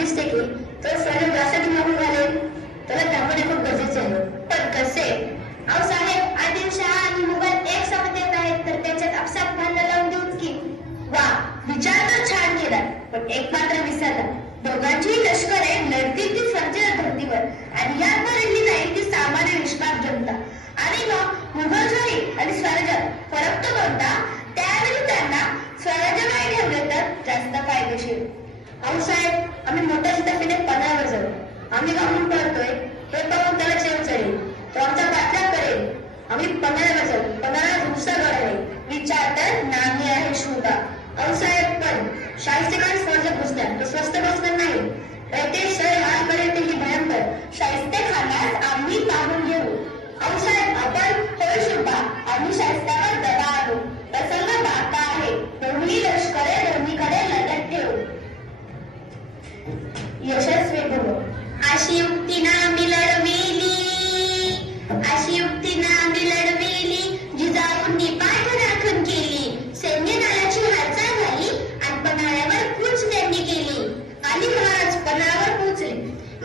दिसते की तो स्वराज्य त्यासाठी मागून घालेल, त्याला थांबवणे खूप गरजेचे आहे. पण कसे? अहो साहेब, आदिलशहा आणि मुघल एक सोबत येत आहेत तर त्यांच्यात आपसात भांडण लावून देऊन की. वा, विचार तर छान केला, पण एक मात्र विसरला. दोघांचीही लष्करे लढतील ती स्वराज्याच्या धर्तीवर आणि यात लढली जाईल ती सामान्य निष्पाप जनता. आणि मग मुघलशाही आणि स्वराज्यात फरक तो कोणता? त्यावेळी त्यांना स्वराज्याकडे ठेवले तर जास्त फायदेशीर. अहो साहेब, आम्ही मोठ्या चित्रपीने पणावर जाऊ. आम्ही गावून पळतोय हे पाहून त्याला चेव चढेल, तो आमचा पाठलाग करेल. आम्ही पणाला जाऊ, पणाला धुपसा घडावे. विचार तर नामी आहे शूदा. अहो साहेब, पण शाहिस्तेखान स्वराज्यात घुसणार तो स्वस्त बसणार नाही. ते सर हाल करेल तेही भयंकर. शाहिस्तेखानास आम्ही पाहून घेऊ. अहो साहेब, आपण होय शूदा, आम्ही शाहिस्त्यावर दबा आणू. प्रसंग बाका आहे, दोन्ही लष्करे दोन्हीकडे लढत ठेवू. यशस्वी भव. अशी युक्ती ना आम्ही लढविली, अशी युक्ती ना आम्ही लढविली, जिजाऊंनी पाठ राखण केली. सैन्य दलाची हालचाल झाली आणि पन्हाळ्यावर कूच त्यांनी केली. आणि महाराज पन्हाळ्यावर पोहोचले.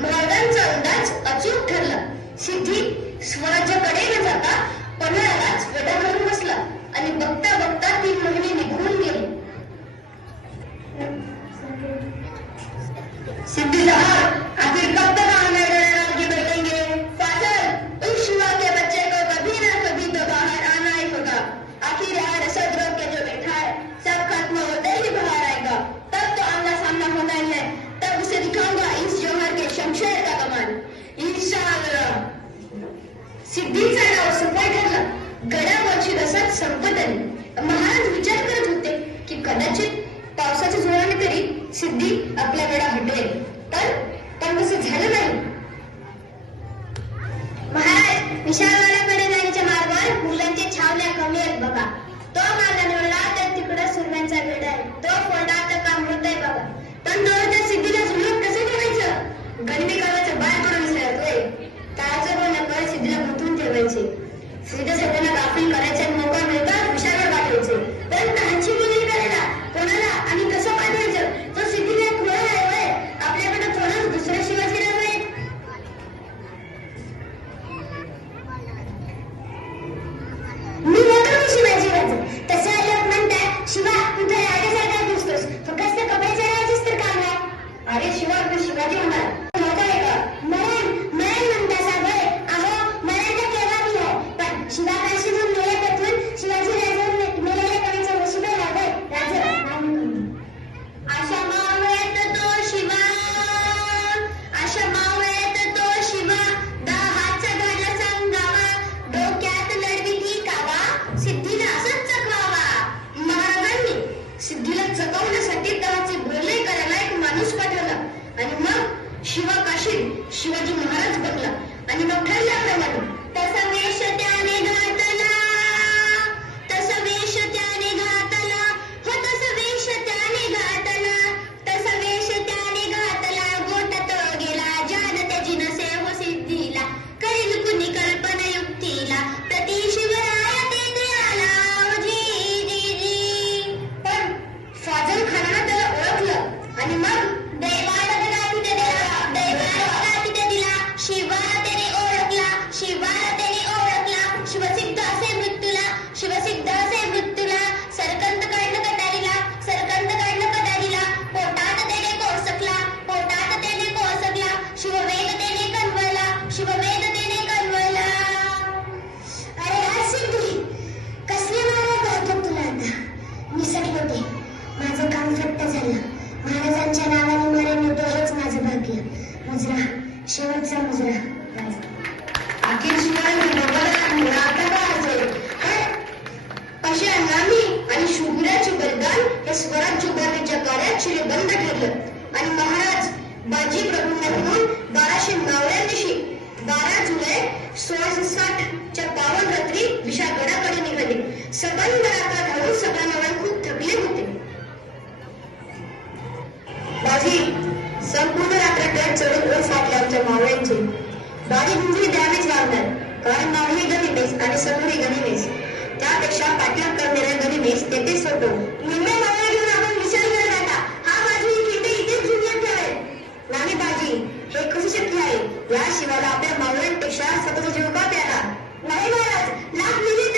महाराजांचा अंदाज अचूक ठरला. सिद्धी स्वराज्याकडे न जाता पन्हाळ्यालाच वेढा घालून बसला आणि बघता बघता 3 महिने निघून गेले. सिद्धी साहब, आखिर कब तक आना की बैठेंगे? फाजल, उस शिवा के बच्चे को कभी ना कभी तो बाहर आना ही होगा. आखिर यहाँ रसद रोक के जो बैठा है, सब खत्म होते ही बाहर आएगा. तब तो आमना सामना होना ही है. तब उसे दिखाऊंगा इस जौहर के शमशेर का कमाल. इंशाअल्लाह. सिद्धीचा डाव सफल ठरला. गडावरची रसद संपत आली. महाराज विचार करत होते की कदाचित पावसाच्या जोराने तरी सिद्धी आपल्या गडा हटवेल, पण तसं झालं नाही. महाराज, विशाळगडाकडे जाण्याच्या मार्गावर मुलांच्या छावण्या कमी आहेत बघा. तो मार्ग निवडला तर तिकडं सुरव्यांचा गड आहे, तो फोडा तर काम होत आहे बघा. पण तो त्या सिद्धीला झुलत कसं ठेवायचं? गणवी कामाचं बाळ करून विसरतोय. काळाचं बोलण्यावर सिद्धीला गुंतवून ठेवायचे. सिद्ध सगळ्यांना गाफील करायचा मोका मिळता विशाळगड पाठवायचे. पण त्यांची मुली करायला कोणाला आणि कसं पाठवायचं? तो सिद्धीला खुळा आहे. आपल्याकडे थोडंच दुसरं शिवाजीराव आहे. मी होतो शिवाजीराव. तसं लोक म्हणतात, शिवा तू तर राजासारखा दिसतोस, फक्त कपड्याचा राजच तर काम आहे. अरे शिवा, तू शिवाजी होणार मोठा आहे का? मरण म्हणता सागर. अहो, मरण तर केव्हा बी आहे, पण शिवाकाशी जो मेले त्यातून शिवाजी राजा मेलेल्या कवीचं नशीब आहे राजा. अशा मावळ्यात तो शिवा, अशा मावळ्यात तो शिवा, दाहाचा गाणं सांगावा, डोक्यात लढवी ती कावा, सिद्धीला असंच चकवावा. महाराजांनी सिद्धीला चकवण्यासाठी दहाचे भोले करायला एक माणूस पाठवला आणि मग शिवाकाशीत शिवाजी महाराज बसला. आणि मग ठरल्याप्रमाणे तसा वेश त्याने घातला, तसा वेश त्याने घातला, हो तसा वेश त्याने घातला, तसा वेश त्याने घातला. गोटात गेला जान त्याची नसे हो सिद्धीला, करील कुणी कल्पना युक्तीला, प्रति शिवराया तेथे आला जी जी जी. पण फाजल खानानं त्याला ओळखलं आणि मग दैवाला तिथे दिला, दैवाला तिथे दिला. शिवाला त्याने ओळखला, शिवाला त्याने ओळखला. शिवसिद्ध असे मृत्यूला, शिवसिद्ध असे मृत्यूला. सरकंत काढलं कटारीला, सरकंत काढलं कटारीला. पोटात त्याने कोसकला, पोटात त्याने कोसकला. शिववेद त्याने कन्वला, शिववेद त्याने कन्वला. अरे हा सिद्धी, कसले मारा करतो तुला आता? मी सगळे होते, माझं काम फट्ट झालं. महाराजांच्या नावाने मरण होतो हेच माझं भाग्य. मुजरा, शेवटचा मुजरा. अखेर शिवाजी आता का असेल? अशी हंगामी आणि शूद्राचे बलिदान हे स्वराज्य उभारणीच्या कार्यात शिरेबंद ठरलं. आणि महाराज बाजी प्रभूंकडून 1299 12 जुलै 1660 च्या पावन रात्री विशाळगडाकडे निघाले. सबंध रात्र धावून सगळ्या नवल खूप थकले होते. बाजी संपूर्ण रात्र ट्रेन चढून ओढ फाटल्या आमच्या मावळ्यांचे. बाजी तुमची द्यावीच लागणार, कारण नावही गनिमेस आणि समोरही गनिमेस. त्यापेक्षा पाठलाग करणाऱ्या गनिमेस तेथेच होतो. निम्मे मावळे घेऊन आपण विशाळगड जाता. हा बाजी खिंड इथेच झुंजून ठेवेल. नाही बाजी, हे कसे शक्य आहे? या शिवाला आपल्या मावळ्यांपेक्षा स्वतःचा जीव का प्यारा? नाही महाराज, लाख विजय